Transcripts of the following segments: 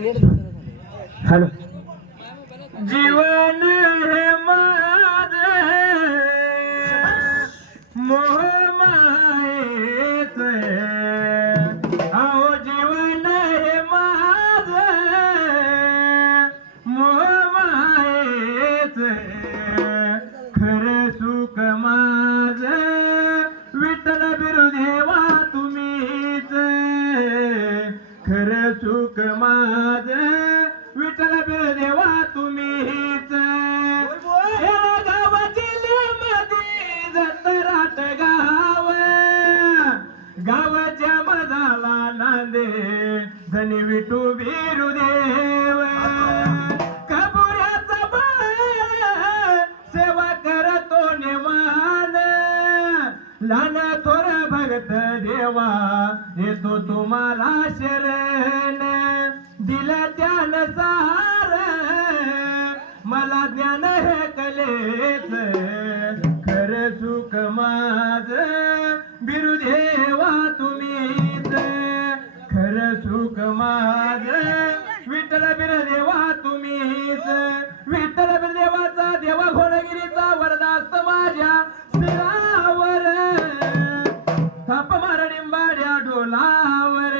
Hello जीवन हे माझे मोह मायेचे अहो जीवन हे माझे मोह मायेचे खरे सुख माझे विठ्ठल बिरुदेवा तुम्हीच खरे सुख माझे विठ्ठल बिरुदेवा तुम्हीच गावाची मध्ये जत्रात गावाच्या मधाला नांदे धनी विठू बिरुदेव कबुऱ्याचा बाळ सेवा करतो निमान लहान थोर भगत देवा येतो तुम्हाला शरण दिलं त्यानुसार मला ज्ञान हे कलेच खरं सुख माझं बिरुदेवा तुम्हीच खरं सुख माझं विठ्ठल बिरुदेवा तुम्हीच विठ्ठल बिरुदेवाचा देवा घोडगिरीचा वरदास्त माझ्या शिरावर थाप मार निंबाड्या डोलावर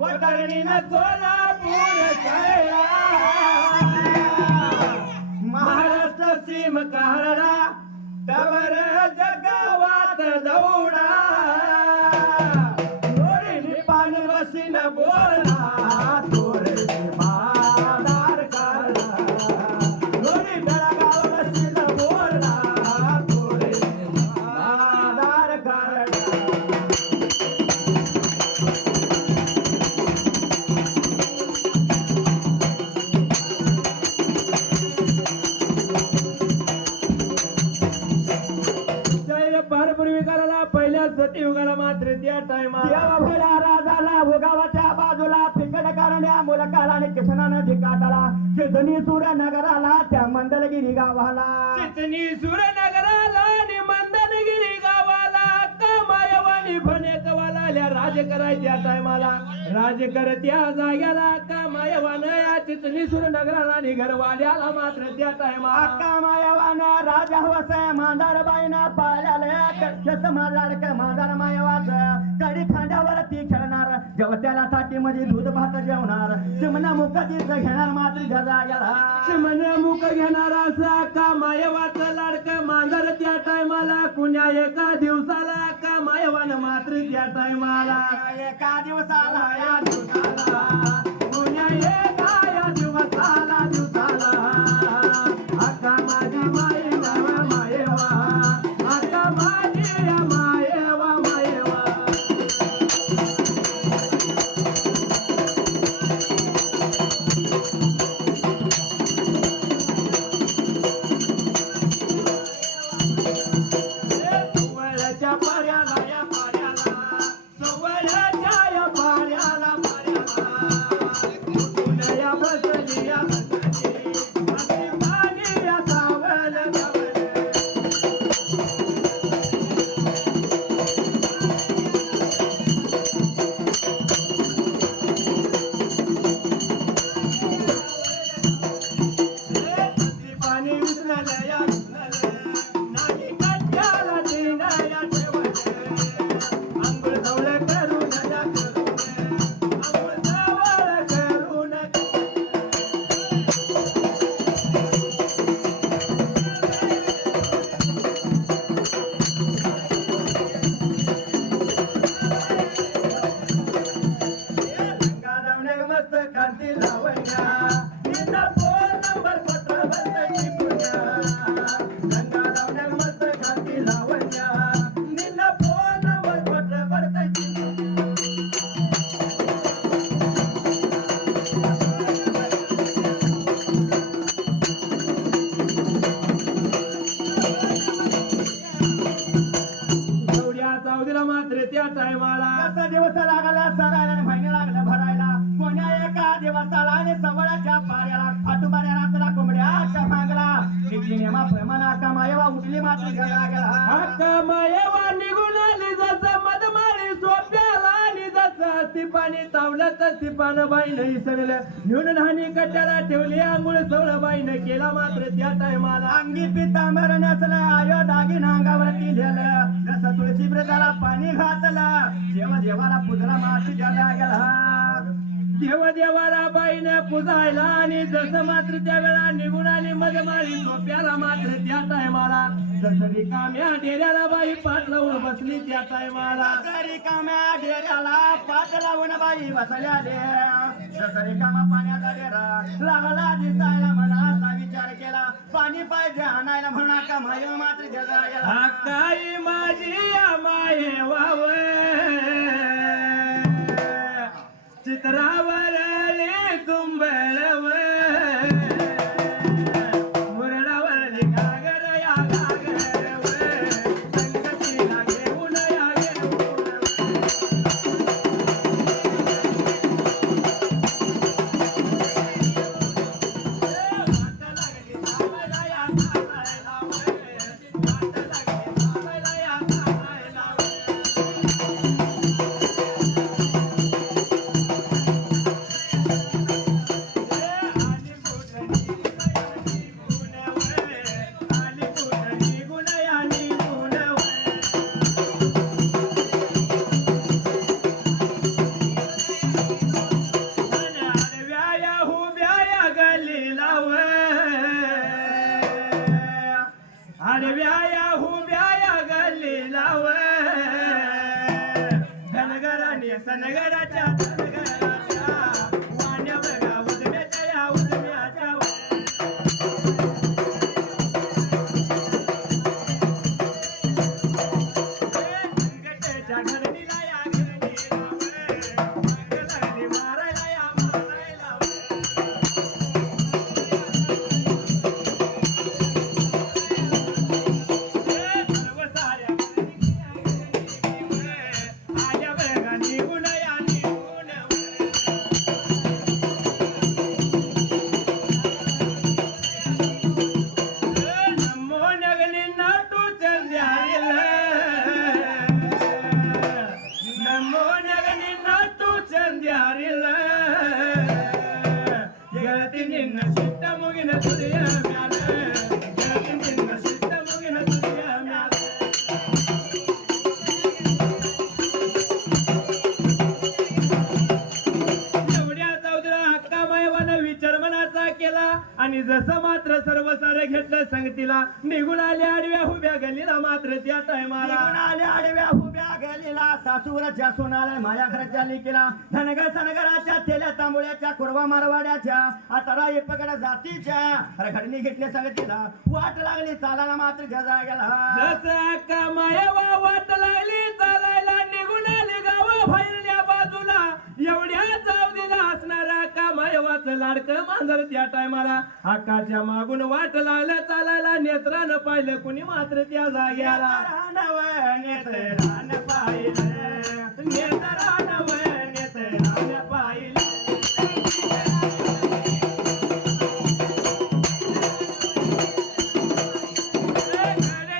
वतरणीनं सोलापूर कळला महाराष्ट्र सीम कारडा तवर जगावात दौडा लोणी पाणी बसीन बोलला तोरे बाजार कारडा लोणी बेळगाव बसीन बोलला तोरे बाजार कारडा पूर्विकाला पहिल्या सतीयुगाला मात्र त्या टायमा देवा भोला राजाला भोगावाच्या बाजूला फिकट करण्या मुलकाला आणि किसनानं धिकाटाला चिचणी सूर नगराला त्या मंदलगिरी गावाला चिचणी सुरनगराला आणि मंदनगिरी गावाला कमायवानी फणेकवाला आल्या राज करायच्या टायमाला राज करत्या जाग्याला कमायवान या चिचणी सुरनगराला आणि घरवाल्याला मात्र त्या टायमा अक्का मायवान राजा वसय मांदारबाईनं पाळल्याला चष्मा लाडक मांदार मायवाच कडी खांद्यावर ती खेळणार जेवत्याला साठी दूध भात जेवणार चिमना मुखातीच घेणार मात्र जाग्याला चिमन मुख घेणार असा कमायवाचं लाडक मांजर त्या टायमाला कुण्या एका दिवसाला कमायवान मात्र त्या टायमाला एका दिवसाला या दिवसाला कुण्या एका या दिवसाला अक्का माझी मायवा मायवा अक्का माझी मायवा मायवा सवळच्या पाऱ्याला या पाऱ्याला सवळच्या या पाऱ्याला कुठून या बसली या बसली अशी पाणी या सावळ सावळ पाणी विसरलं या नाही कट्ट्याला देणं या अंघोळ सवळ करून या अंघोळ सवळ करून मस्त कांती लावण्या निंदा फोन नंबर पत्र बंदची पुण्या गंगा लावण्या मस्त कांती लावण्या निंदा फोन नंबर पत्र बंदची एवढ्या चौधीला मात्र त्या टायमाला कसा दिवस लागला सरायला आणि महिना लागला भरायला कोण्या एका दिवसाला आणि सवळाच्या पाऱ्याला आटुबाऱ्या रातला कोंबड्याच्या मागला किती नेमाप्रमाणे कमायवा उठली मात्र गेला हक्का मायवा निघून आली जसं मधमाळी सोप्याला आणि जसं तिपाणी तावलं तर तिपानं बाईनं इसरलं नेऊन न्हाणी कट्ट्याला ठेवली आंघोळ सवळ बाईनं केला मात्र त्या टायमाला अंगी पितांबर नसलं आयो दागिन अंगावरती लिहिलं जसं तुळशी ब्रताला पाणी घातलं देवाला पुजला माती द्यायला गेला देवाला बाईनं पुजायला आणि जसं मात्र त्यावेळेला निघून आली मधमाळी सोप्याला मात्र त्या टायमाला जसं रिकाम्या डेऱ्याला बाई पाठ लावून बसली त्या टायमाला रिकाम्या डेऱ्याला पाठ लावून बाई बसल्या जसं रिकामा पाण्याचा डेरा लागला दिसायला मला असा विचार केला पाणी पाहिजे आणायला म्हणा कमाई मात्र जगा काही माझी माये वाव चित्रावर तुंबळव मुरडावर गागर या गागर संगतीला घेऊन या घेऊन सनगराच्या सनगराच्या वाण्या बघा उजव्याच्या या उजव्याच्या संकटाच्या घरणीला या घरणीला लागली मारायला या मारायला सर्व साऱ्या आल्या बघा निघून या निघून नमो नगली नाटू चंद्यारिल नमो नगली नाटू चंद्यारिल ಗೆಳತಿ ನಿನ್ನ ಸಿಟ್ಟ ಮುಗಿನ ತುದಿಯ ಮ್ಯಾಲ ಗೆಳತಿ ನಿನ್ನ ಸಿಟ್ಟ ಮುಗಿನ ತುದಿಯ ಮ್ಯಾಲ एवढ्या चौधरा हक्का मायवानं विचार मनाचा केला आणि जसं मात्र सर्व सारे घेतलं संगतीला निघून आले आडव्या उभ्या गलीला मात्र त्या टायमाला आल्या आडव्या उभ्या गेलेला सासूरच्या सोनाला माझ्या घराच्या लिकीला धनगर सनगराच्या तेल्या तांबुळ्याच्या कुरवा मारवाड्याच्या आता राई पकड जातीच्या घडणी घेतल्या संगतीला वाट लागली चालायला मात्र जजा गेला जसं हक्का मायवा वाट लागली चालायला निघून आले गावा बाहेरल्या बाजूला एवढ्या चावदीला असणारा का मायवाचं लाडकं मांजर त्या टायमाला आकाच्या मागून वाट लागलं चालायला नेत्रानं पाहिलं कुणी मात्र त्या जाग्याला नेत्रानं पाहिलं नेत्रानं पाहिलं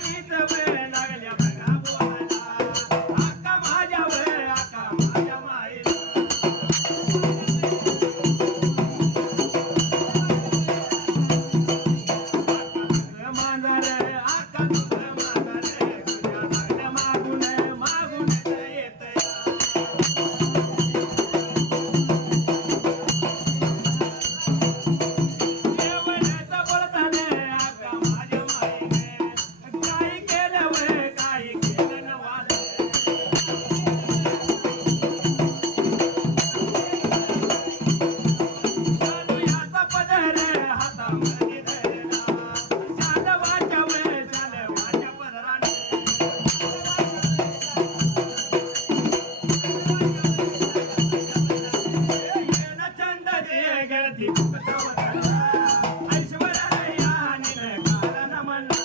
लागल्या बघा बोलायला आका माझ्या वर आका माझ्या माईला मांजर आका तुझं मांजर तुझ्या लागल्या मागून मागून येत जेवणाचं बोलताना आका माझ्या माईने काही केलं वय काही केलं नवाले याचा पदर हातामध्ये धरला झालं वाच्या वय झालं वाच्या पदराने येणं चंद दे गळती ऐश्वर्या निन कारण म्हणला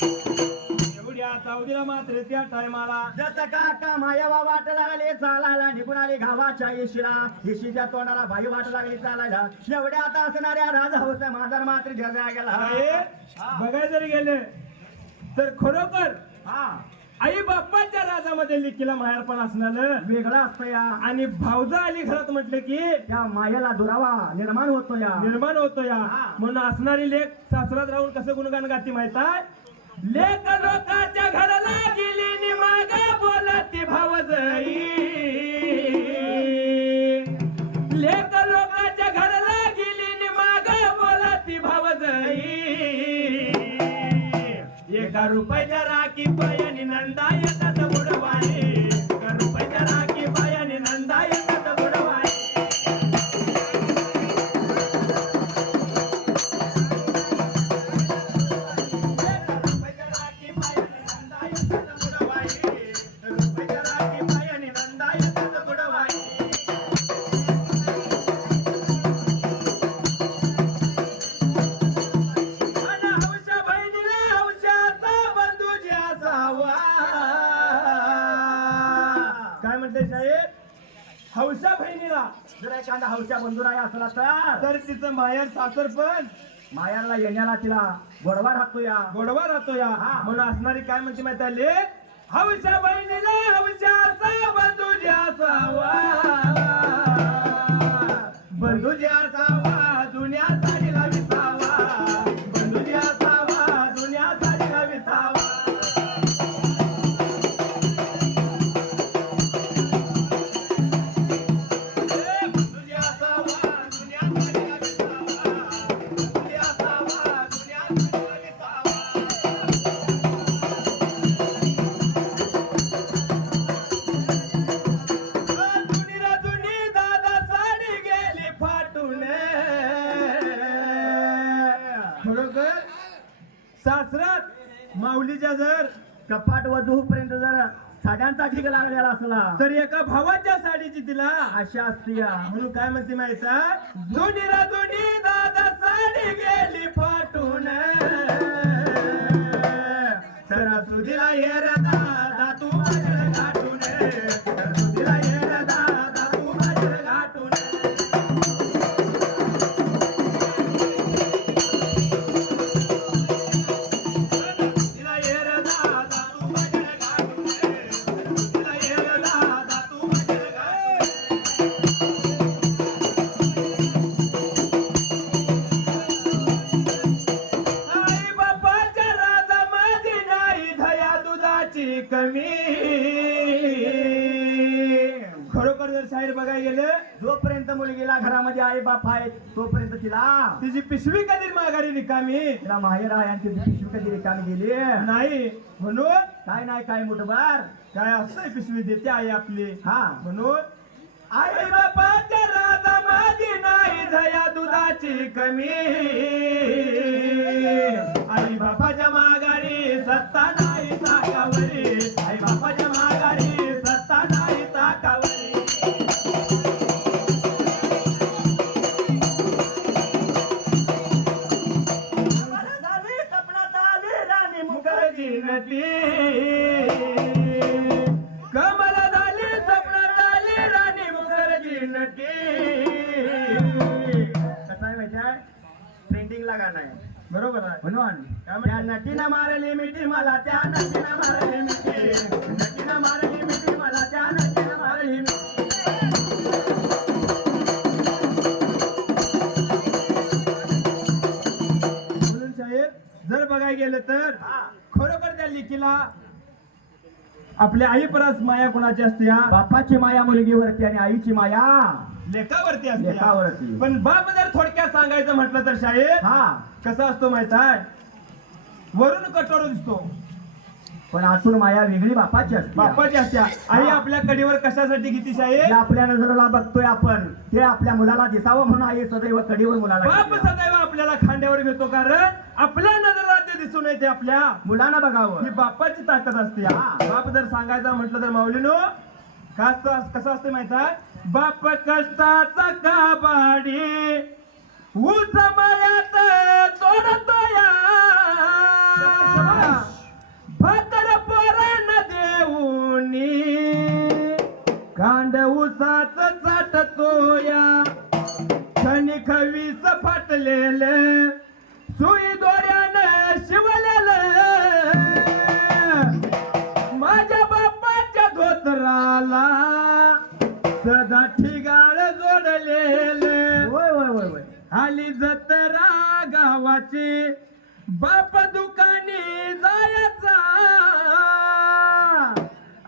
एवढ्या चौधीला मात्र त्या टायमाला जसं काका मायावा वाट लागले चालायला निघून आले गावाच्या येशीला येशीच्या तोंडाला बाई वाट लागली चालायला एवढ्या आता असणाऱ्या राजहंस माझा मात्र जगा गेला बघायला जर गेले तर खरोखर हा आई बाप्पाच्या राजामध्ये लिखीला माहेरपण असणार वेगळा असतो या आणि भावजा आली घरात म्हटलं की त्या मायाला दुरावा निर्माण होतो या निर्माण होतो या हा. म्हणून असणारी लेख सासरात राहून कसं गुणगान गाती माहित आहे लेख लोकाच्या घराला गेली नि माग बोलती भावजई लेख लोकाच्या घराला गेली नि माग बोलती भावजई एका रुपयाच्या राखी पायानी नंदा येतात बुडवाई एका रुपयाच्या राखी पायानी नंदा येतात बुडवाई काय म्हणते साहेब हौशा बहिणीला जर एखादा हौशा बंधुराय असला तर तिचं माहेर सासर पण मायाला येण्याला तिला गोडवा राहतो या गोडवा राहतो या हा. म्हणून असणारी काय म्हणते माहिती आहे लेख हौशा बहिणीला हौशाचा बंधू ज्यासावा बंधू ज्यासावा जुन्या साडीला विसावा बंधू ज्यासावा जुन्या साडीला विसावा माऊलीच्या जर कपाट वधूपर्यंत जर साड्यांचा ढीग लागलेला असला तर एका भावाच्या साडीची तिला अशा असते म्हणून काय म्हणते माहिती आहे? जुनीला जुनी दादा साडी गेली फाटून सणासुदीला ये रे दादा तू माझ्या गाठून सणासुदीला ये रे दादा तू माझ्या गाठून सणासुदीला ये रे दादा तू माझ्या गाठून सणासुदीला ये रे दादा तू माझ्या गाठून आई बापाच्या राजामध्ये नाही दया दुधाची कमी खरोखर जर शाहीर बघायला गेलं जोपर्यंत मुलगीला घरामध्ये आई बाप आहेत तोपर्यंत तिला तिची पिशवी कधी माघारी रिकामी तिला माहेर आहे आणि तिची पिशवी कधी रिकामी गेली नाही म्हणून काय नाही काय मुठभर काय असं पिशवी देते आई आपली हा म्हणून आई बापाच्या राजामध्ये नाही दया दुधाची कमी आई बापाच्या माघारी सत्ता नाही ताकावरी आई बापाच्या माघारी सत्ता नाही ताकावरी सपनात आली राणी मुखर्जी नटी कमल झाली स्वप्नात आली राणी मुखर्जी नटी कसं आहे माहिती ट्रेंडिंगला गाणं आहे बरोबर आहे म्हणून काय म्हणते? त्या नटीनं मारली मिठी मला त्या नटीनं मारली मिठी नटीनं मारली मिठी मला त्या नटीनं मारली मिठी म्हणून साहेब जर बघायला गेलं तर खरोखर त्या लेकीला आपल्या आई परस माया कोणाची असते हा? बापाची माया मुलगीवरती आणि आईची माया लेकावरती असते लेकावरती. पण बाप जर थोडक्यात सांगायचं म्हटलं तर शाहीर हा कसा असतो माहित आहे वरून कठोर दिसतो पण आतून माया वेगळी बापाची असते बापाची असत्या आई आपल्या कडीवर कशासाठी किती जे शाहीर आपल्या नजरेला बघतोय आपण ते आपल्या मुलाला दिसावं म्हणून आई सदैव कडीवर मुलाला बाप घेते. सदैव आपल्याला खांद्यावर घेतो कारण आपल्या नजरेला ते दिसून येते आपल्या मुलांना बघावं ही बापाची ताकद असते हा. बाप जर सांगायचं म्हटलं तर माऊलीनो कसं असते माहित आहे बाप कष्टाचा काबाडी ऊस मळ्यात तोडतो या भातर पोरांना देऊनी कांड ऊसाच चाटतो या क्षणिक वीस फाटलेलं सुई दोऱ्यानं शिवलेलं माझ्या बापाच्या धोतराला सदा ठिगाळ जोडलेलं होय होय होय होय आली जत्रा गावाची बाप दुकानी जायचा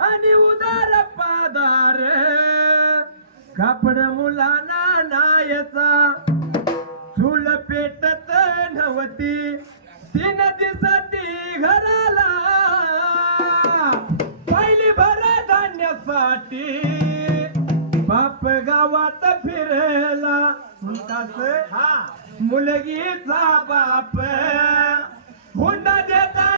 आणि उदार पादार कापड मुलांना नायचा चूल पेटत नव्हती 3 दिवसाती घराला पहिली भर धान्यासाठी बाप गावात फिरला हा मुलगीचा बाप हुंडा देता